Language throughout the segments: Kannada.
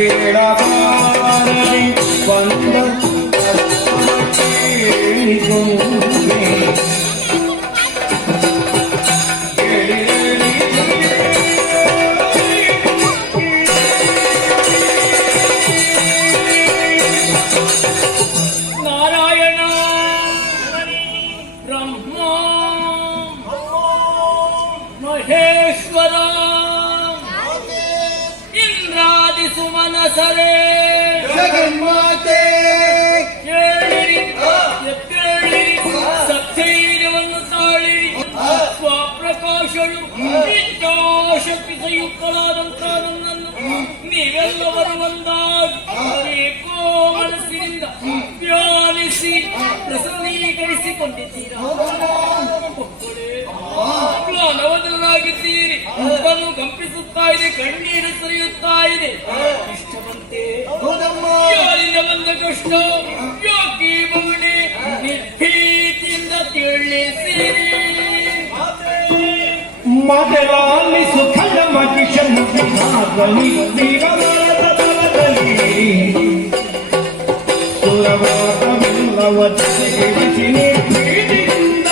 ಬೇಡಬಾರದೆ ಬಂದ ನಾರಾಯಣ ಬ್ರಹ್ಮ ಮಹೇಶ್ವರ ಇಂದ್ರಾದಿ ಸುಮನಸರೇ ಜಗನ್ಮಾತೆ ಕೇಳಿರಿ ಎದ್ದೇಳಿ ಸತ್ಯೈರ್ಯವನ್ನು ತಾಳಿರಿ ಸ್ವಪ್ರಕಾಶಳು ವಿದ್ಯಾಶಕ್ತಿ ಸಂಯುಕ್ತಳಾದಂತಹ ನನ್ನನ್ನು ನೀವೆಲ್ಲವರು ಒಂದಾಗಿ ಏಕೋ ಮನಸ್ಸಿನಿಂದ ಧ್ಯಾನಿಸಿ ಪ್ರಸನ್ನೀಕರಿಸಿಕೊಂಡಿದ್ದೀರಾ. ಜ್ಞಾನವಂತರಾಗಿದ್ದೀರಿ. ಉಪ್ಪನ್ನು ಕಂಪಿಸುತ್ತಾ ಇದೆ, ಕಣ್ಣೀರು ಸುರಿಯುತ್ತಾ ಇದೆ. ಇಷ್ಟವಂತೆ ಯಾರಿಂದ ಬಂದ ಕಷ್ಟ ಯಾಕೆ ಮಗನೇ ನಿರ್ಭೀತಿಯಿಂದ ತಿಳಿಸಿರಿ. ಮಗಲಾಲಿ ಸುಖದ ಮಗಿಷನು ವಿನಾಗಲಿ ವೀರವರದಲ್ಲಿ ಸುರವಾದವೆಲ್ಲವ ಜಗಿಸಿ ನಿರ್ಭೀತಿಯಿಂದ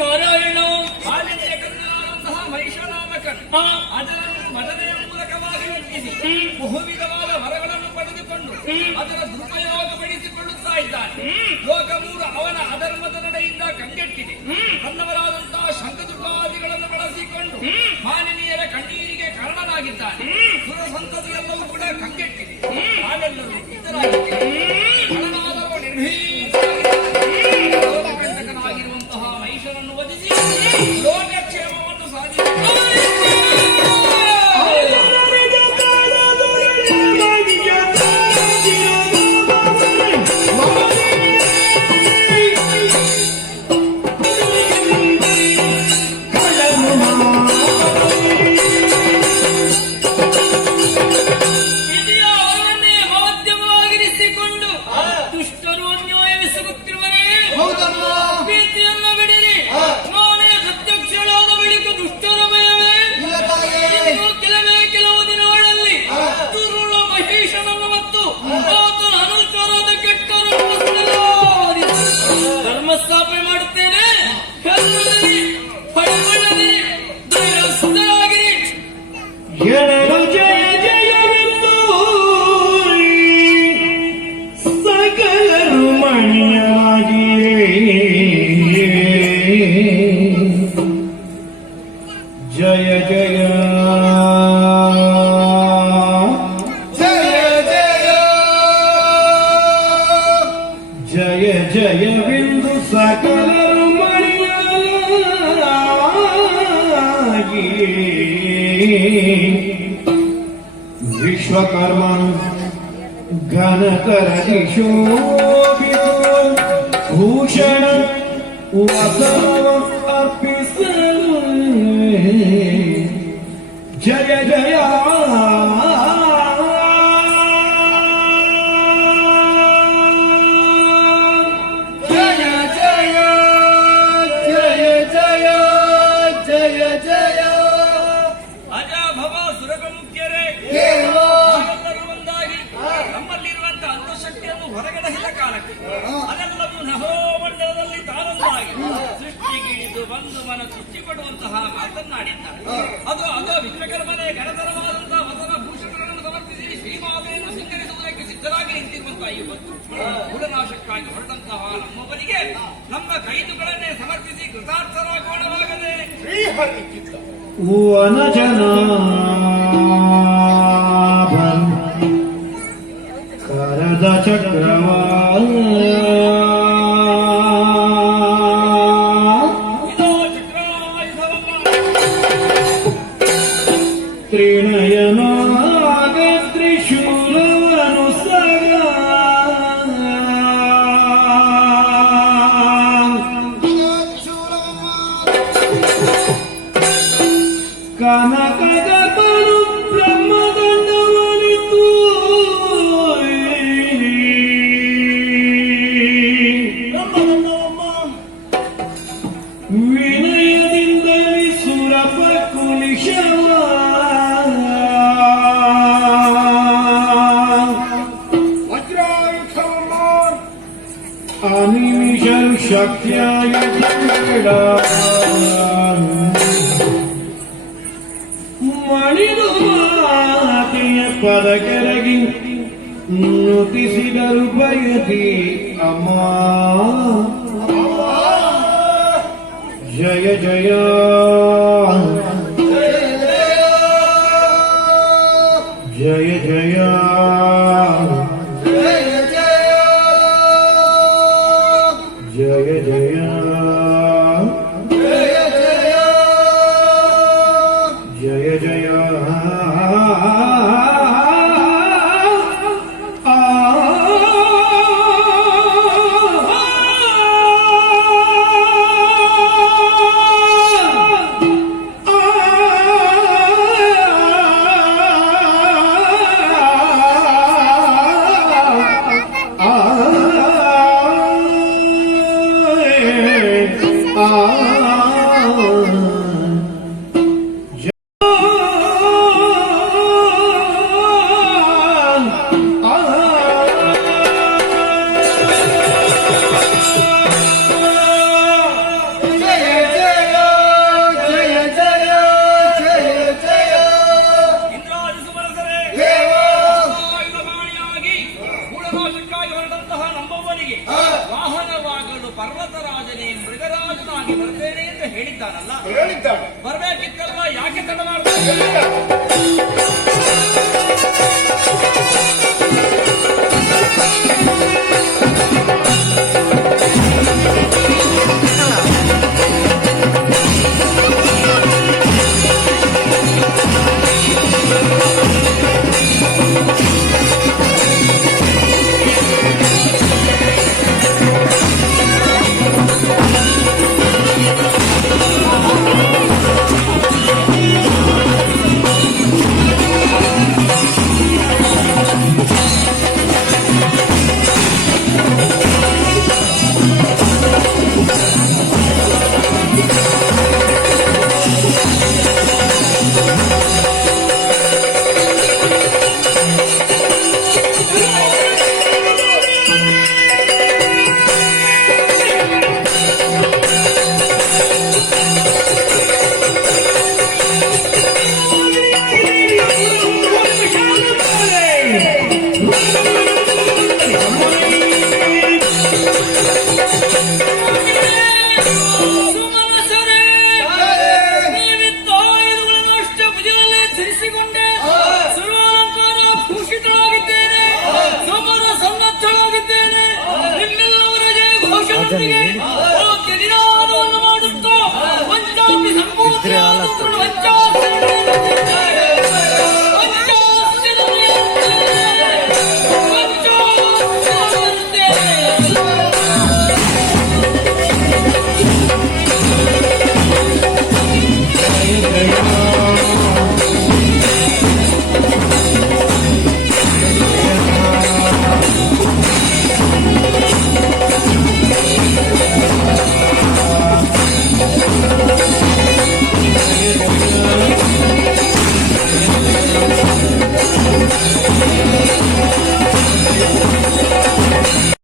ನಾರಾಯಣ ಆದಿತ್ಯ ಕರ್ಣಾರಂತಹ ಮಹಿಷನಾಮಕನು ಅದನ್ನು ಮದನೆಯ ಮೂಲಕವಾಗಿ ವರ್ತಿಸಿ ಬಹುವಿಧವಾದ ವರಗಳನ್ನು ಪಡೆದುಕೊಂಡು ಅದರ ದುರುಪಯೋಗಪಡಿಸಿಕೊಳ್ಳುತ್ತಾ ಇದ್ದಾನೆ. ಲೋಕಮೂಲ ಅವನ ಅಧರ್ಮದ ನಡೆಯಿಂದ ಕಂಗೆಟ್ಟಿದೆ. ಅನ್ನವರಾದಂತಹ ಶಂಖದುರ್ಗಾದಿಗಳನ್ನು ಬಳಸಿಕೊಂಡು ಮಾನವೀಯರ ಕಣ್ಣೀರಿಗೆ ಕಾರಣನಾಗಿದ್ದಾನೆ. ಸುರಸಂತತಿಯೆಲ್ಲವೂ ಕೂಡ ಕಂಗೆಟ್ಟಿದೆ. ನಾವೆಲ್ಲರೂ ಇತರಾಗಿದ್ದೇವೆ. ಹಣನಾದರೂ ನಿರ್ಭೀತನಾಗಿರುವಂತಹ ಮಹಿಷನನ್ನು ವಧಿಸಿ ಲೋಕಕ್ಷೇಮವನ್ನು ಸಾಧಿಸಿದ್ದಾರೆ. ಧರ್ಮಸ್ಥಾಪನೆ ಮಾಡುತ್ತೇನೆ. ಧೈರ್ಯಸ್ಥರಾಗಿರಿ. ಜನರು ಜಯ ಜಯವೆಂದು ಸಕಲರು ಮಣಿಯಾಗಿಯೇ ಜಯ ಜಯ ಜಯ ಜಯವೆಂದು ಸಕಲರು ಮಣಿಯಾಗಿ ವಿಶ್ವಕರ್ಮ ಘನಕರದಿ ಶೋಭಿತ ಭೂಷಣ ವಸವ ಅರ್ಪಿಸಲು ಜಯ ಜಯ ಹೊರಗಡಹಿದ ಕಾಲಕ್ಕೆ ಅದೆಲ್ಲವೂ ನಭೋಮಂಡಲದಲ್ಲಿ ತಾನೊಂದಾಗಿ ಸೃಷ್ಟಿಗಿಳಿದು ಬಂದು ಮನ ಸೃಷ್ಟಿ ಕೊಡುವಂತಹ ಮಾತನ್ನಾಡಿದ್ದಾರೆ. ಅದು ವಿಶ್ವಕರ್ಮನೆ ಘನತರವಾದಂತಹ ವಸನ ಭೂಷಣಗಳನ್ನು ಸಮರ್ಪಿಸಿ ಶ್ರೀಮಾತೆಯನ್ನು ಸ್ವೀಕರಿಸುವುದಕ್ಕೆ ಸಿದ್ಧರಾಗಿ ನಿಂತಿರುವಂತಹ ಈ ಹೊತ್ತು ಕುಲನಾಶಕ್ಕಾಗಿ ಹೊರಟಂತಹ ನಮ್ಮೊಬ್ಬರಿಗೆ ನಮ್ಮ ಕೈದುಗಳನ್ನೇ ಸಮರ್ಪಿಸಿ ಕೃತಾರ್ಥರಾಗೋಣವಾಗದೆ ಕರದ ಚಕ್ರವಾ ತ್ರಿನಯನಾಗ ತ್ರಿಶೂಲವನು ಸಗ ಕನಕದ ತನು ಬ್ರಹ್ಮದಂಡವನಿತು ವಿನಯದಿಂದ ಸುರಪಕು ನಿಮಿಷವ ವಜ್ರಾಯುಧವಮ್ಮ ಅನಿಮಿಷ ಶಕ್ತಿಯಾಯ ಬೇಡ ಮಣಿದು ಮಾತೆಯ ಪದ ಕೆರಗಿ ನುತಿಸಿದರು ಬಯತಿ ಅಮ್ಮ ಜಯ ಜಯ ಜಯ ಜಯ ಜಯ ಜಯ ಜಯ ಜಯ ಇಂದ್ರಾದಿ ಸುಮನಸರೇ ಆಯುಧಪಾಣಿಯಾಗಿ ಗೂಢನಾಶಕ್ಕಾಗಿ ಹೊರಟಂತಹ ನಮ್ಮವನಿಗೆ ವಾಹನವಾಗಲು ಪರ್ವತರಾಜನೇ ಮೃಗರಾಜನಾಗಿ ಬರ್ತೇನೆ ಎಂದು ಹೇಳಿದ್ದಾನಲ್ಲ ಹೇಳಿದ್ದಾನೆ ಬರಬೇಕಿತ್ತಲ್ಲ ಯಾಕೆ ತಡ ಮಾಡ್ತಾರೆ